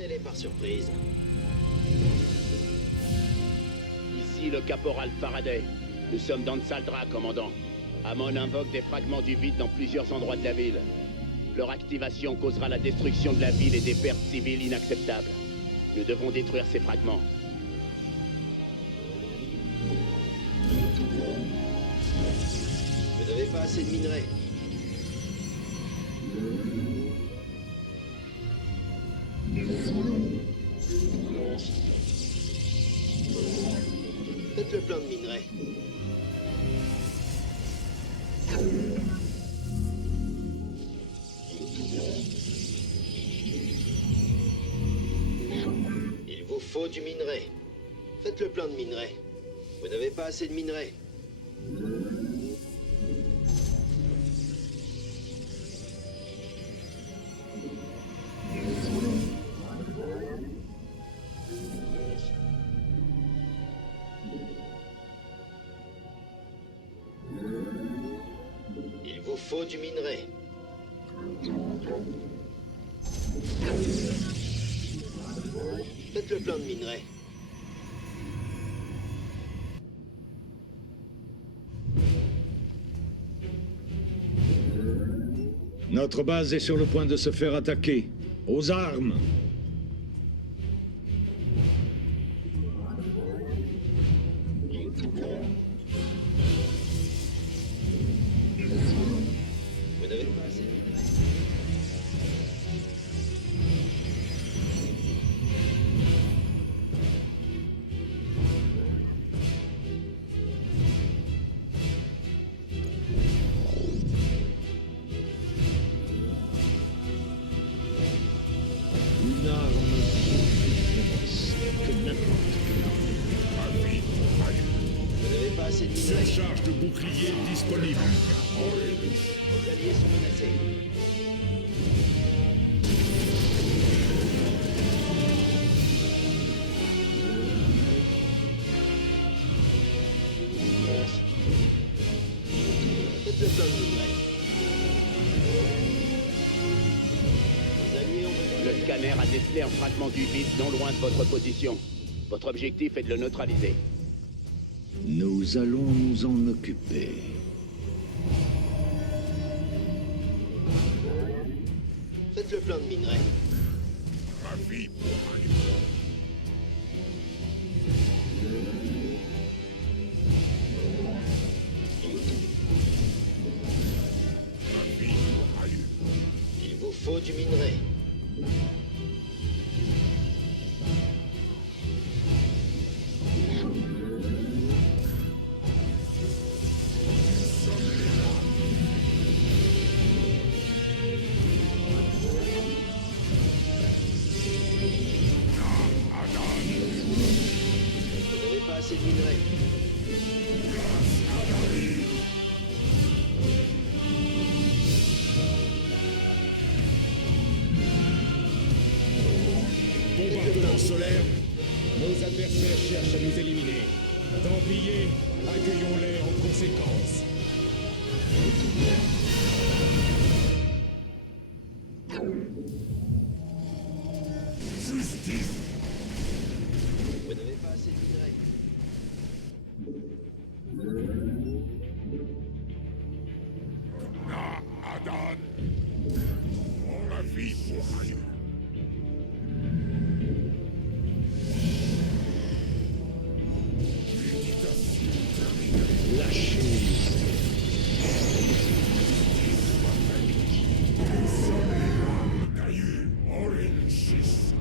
Prenez-les par surprise. Ici le caporal Faraday. Nous sommes dans Nsaldra, commandant. Amon invoque des fragments du vide dans plusieurs endroits de la ville. Leur activation causera la destruction de la ville et des pertes civiles inacceptables. Nous devons détruire ces fragments. Vous n'avez pas assez de minerais. Faites le plein de minerais. Il vous faut du minerai. Faites le plein de minerais. Vous n'avez pas assez de minerais. Il vous faut du minerai. Faites le plein de minerais. Notre base est sur le point de se faire attaquer. Aux armes! Vous n'avez pas assez de minerais. Une arme bien plus féroce que n'importe quelle arme. Vous n'avez pas assez de minerais. Surcharge de bouclier disponible. Vos alliés sont menacés. Faites le plein de minerais. Vos alliés ont besoin Le de scanner a décelé un fragment du vide non loin de votre position. Votre objectif est de le neutraliser. Nous allons nous en occuper. Faites le plein de minerais. Ma vie pour rien. Ma vie pour rien. Il vous faut du minerai. Vous n'avez pas assez de minerais. Bombardement solaire. Nos adversaires cherchent à nous éliminer. Templiers, accueillons-les en conséquence. Justice. Vous n'avez pas assez de minerais. Adan. Ma vie pour rien. Méditation terminée. Lâchez-les. Taillé, Orange 6.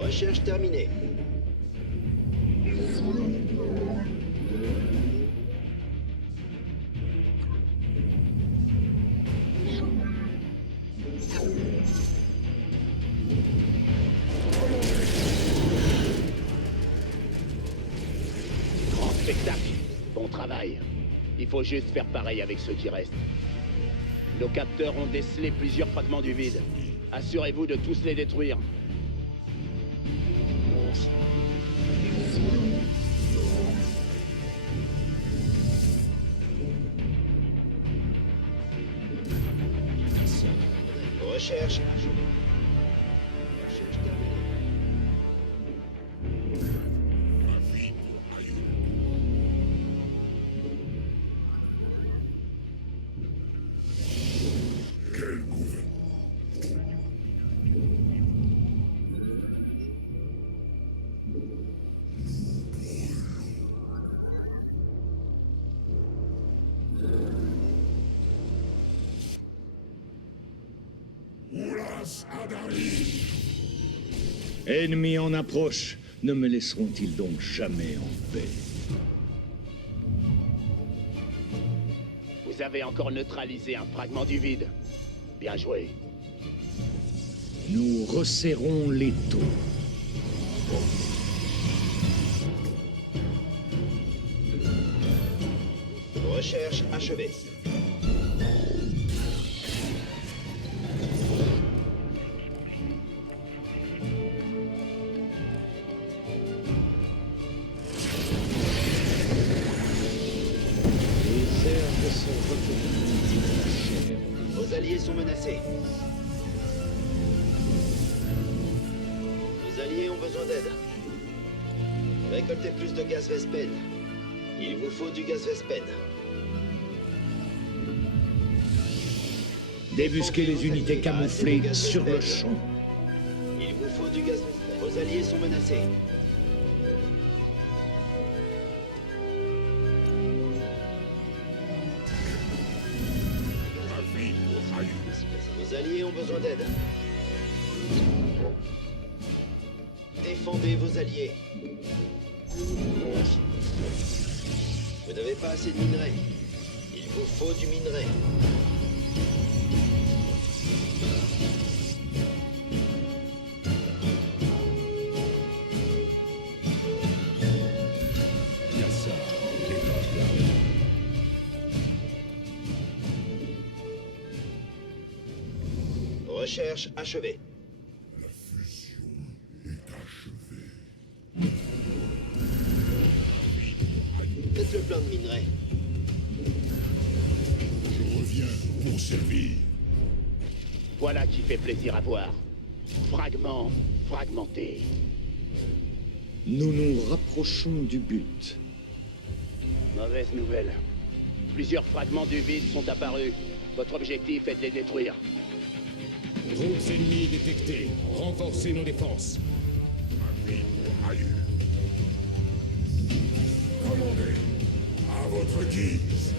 Recherche terminée. Grand spectacle. Bon travail. Il faut juste faire pareil avec ceux qui restent. Nos capteurs ont décelé plusieurs fragments du vide. Assurez-vous de tous les détruire. Recherche achevée. Recherche terminée. Ennemis en approche, ne me laisseront-ils donc jamais en paix? Vous avez encore neutralisé un fragment du vide. Bien joué. Nous resserrons l'étau. Recherche achevée. Les herbes sont retenues de la chair. Vos alliés sont menacés. Vos alliés ont besoin d'aide. Récoltez plus de gaz Vespen. Il vous faut du gaz Vespen. Débusquer les unités camouflées sur le champ. Il vous faut du gaz Vespen. Vos alliés sont menacés. Vos alliés ont besoin d'aide. Défendez vos alliés. Vous n'avez pas assez de minerais. Il vous faut du minerai. Cassard, départ d'armes. Recherche achevée. Faites le plein de minerais. Je reviens pour servir. Voilà qui fait plaisir à voir. Fragment fragmenté. Nous nous rapprochons du but. Mauvaise nouvelle. Plusieurs fragments du vide sont apparus. Votre objectif est de les détruire. Troupes ennemies détectées. Renforcez nos défenses. Commandez. À votre guise.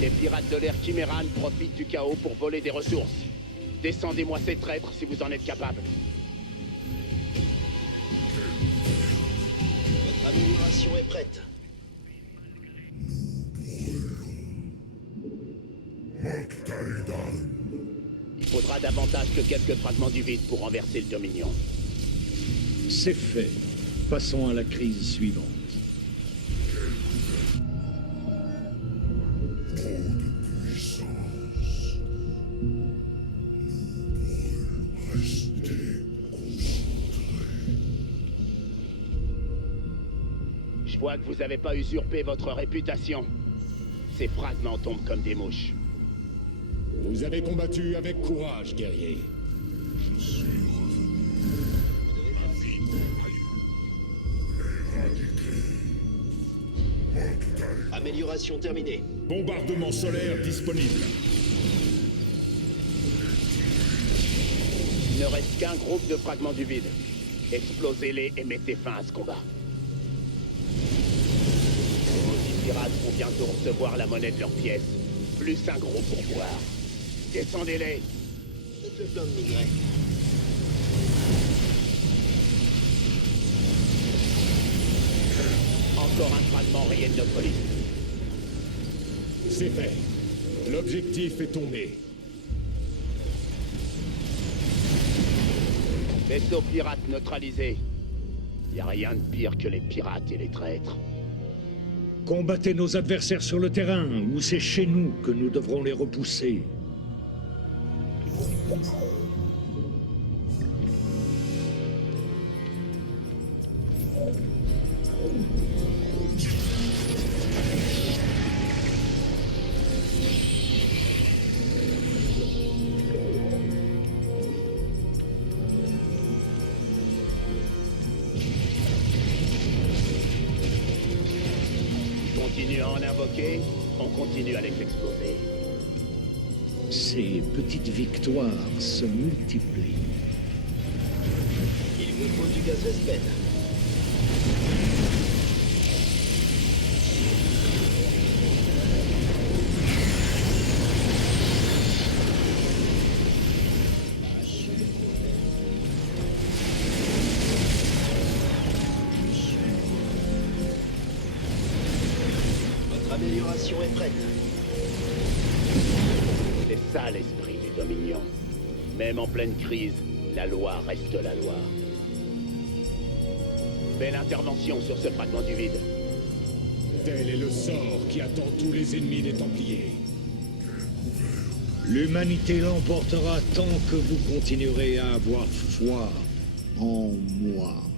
Les pirates de l'air Chiméran profitent du chaos pour voler des ressources. Descendez-moi ces traîtres si vous en êtes capable. Votre amélioration est prête. Il faudra davantage que quelques fragments du vide pour renverser le Dominion. C'est fait. Passons à la crise suivante. Je vois que vous n'avez pas usurpé votre réputation. Ces fragments tombent comme des mouches. Vous avez combattu avec courage, guerrier. Amélioration terminée. Bombardement solaire disponible. Il ne reste qu'un groupe de fragments du vide. Explosez-les et mettez fin à ce combat. Vos 10 pirates vont bientôt recevoir la monnaie de leur pièce. Plus un gros pourboire. Descendez-les. Faites le plein de minerais. Encore un fragment rayé de notre liste. C'est fait. L'objectif est tombé. Vaisseau pirate neutralisé. Y a rien de pire que les pirates et les traîtres. Combattez nos adversaires sur le terrain, ou c'est chez nous que nous devrons les repousser. continue à en invoquer, on continue à les exploser. Ces petites victoires se multiplient. Il vous faut du gaz Vespene. Votre amélioration est prête. C'est ça l'esprit du Dominion. Même en pleine crise, la loi reste la loi. Belle intervention sur ce fragment du vide. Tel est le sort qui attend tous les ennemis des Templiers. L'humanité l'emportera tant que vous continuerez à avoir foi en moi.